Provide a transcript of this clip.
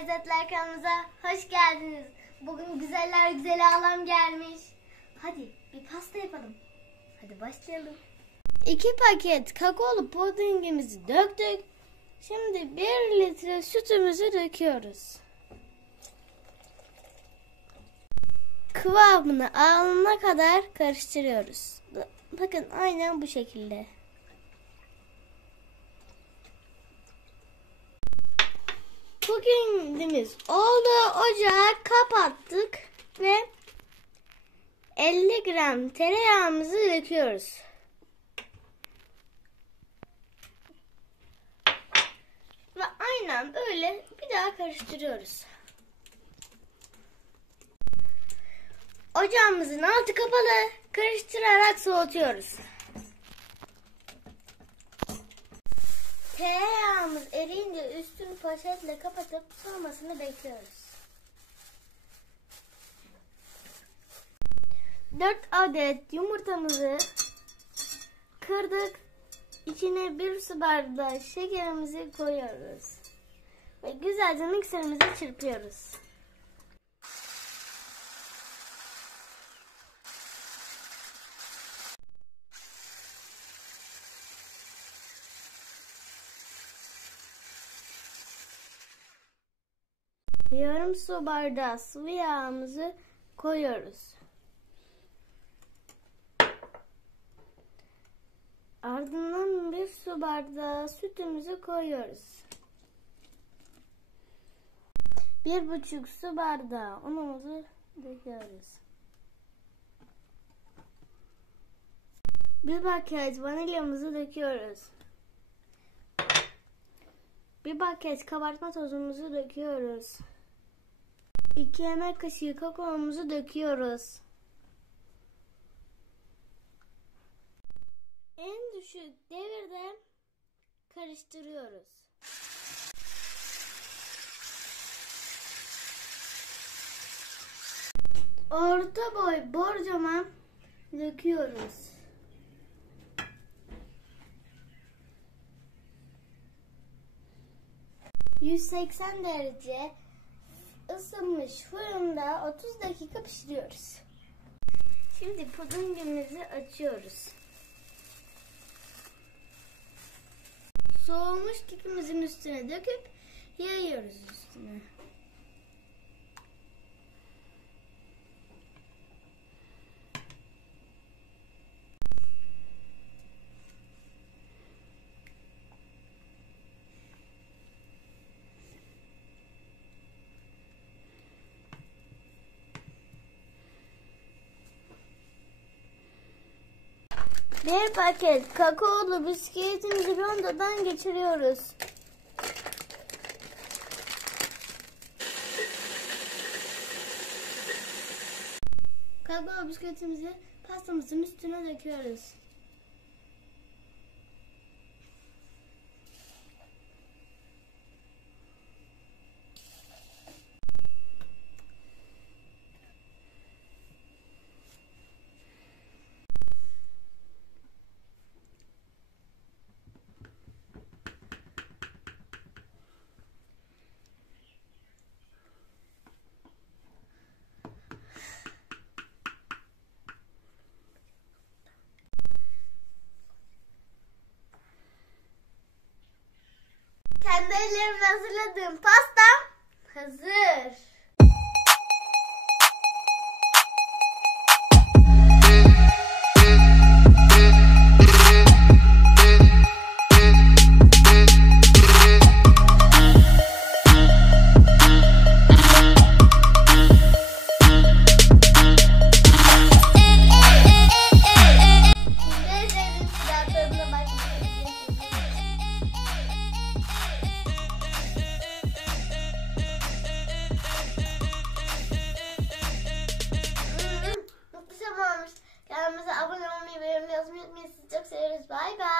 Lezzetler kanalımıza hoş geldiniz. Bugün güzeller güzeli halam gelmiş. Hadi bir pasta yapalım. Hadi başlayalım. 2 paket kakaolu pudingimizi döktük. Şimdi 1 litre sütümüzü döküyoruz. Kıvamını alana kadar karıştırıyoruz. Bakın aynen bu şekilde. Pudingimiz oldu. Ocağı kapattık ve 50 gram tereyağımızı döküyoruz. Ve aynen böyle bir daha karıştırıyoruz. Ocağımızın altı kapalı, karıştırarak soğutuyoruz. Tereyağımız eriyince üstünü poşetle kapatıp soğumasını bekliyoruz. 4 adet yumurtamızı kırdık. İçine 1 su bardağı şekerimizi koyuyoruz. Ve güzelce mikserimizi çırpıyoruz. Yarım su bardağı sıvı yağımızı koyuyoruz. Ardından 1 su bardağı sütümüzü koyuyoruz. 1,5 su bardağı unumuzu döküyoruz. 1 paket vanilyamızı döküyoruz. 1 paket kabartma tozumuzu döküyoruz. 2 yemek kaşığı kakaomuzu döküyoruz. En düşük devirde karıştırıyoruz. Orta boy borcama döküyoruz. ...180 derece ısınmış fırında 30 dakika pişiriyoruz. Şimdi pudingimizi açıyoruz. Soğumuş kekimizin üstüne döküp yayıyoruz üstüne. Bir paket kakaolu bisküvitimizi rondodan geçiriyoruz. Kakao bisküvitimizi pastamızın üstüne döküyoruz. Kendi ellerimle hazırladığım pastam hazır. Kanalımıza abone olmayı ve yorum yazmayı unutmayın. Sizi çok seviyoruz. Bay bay.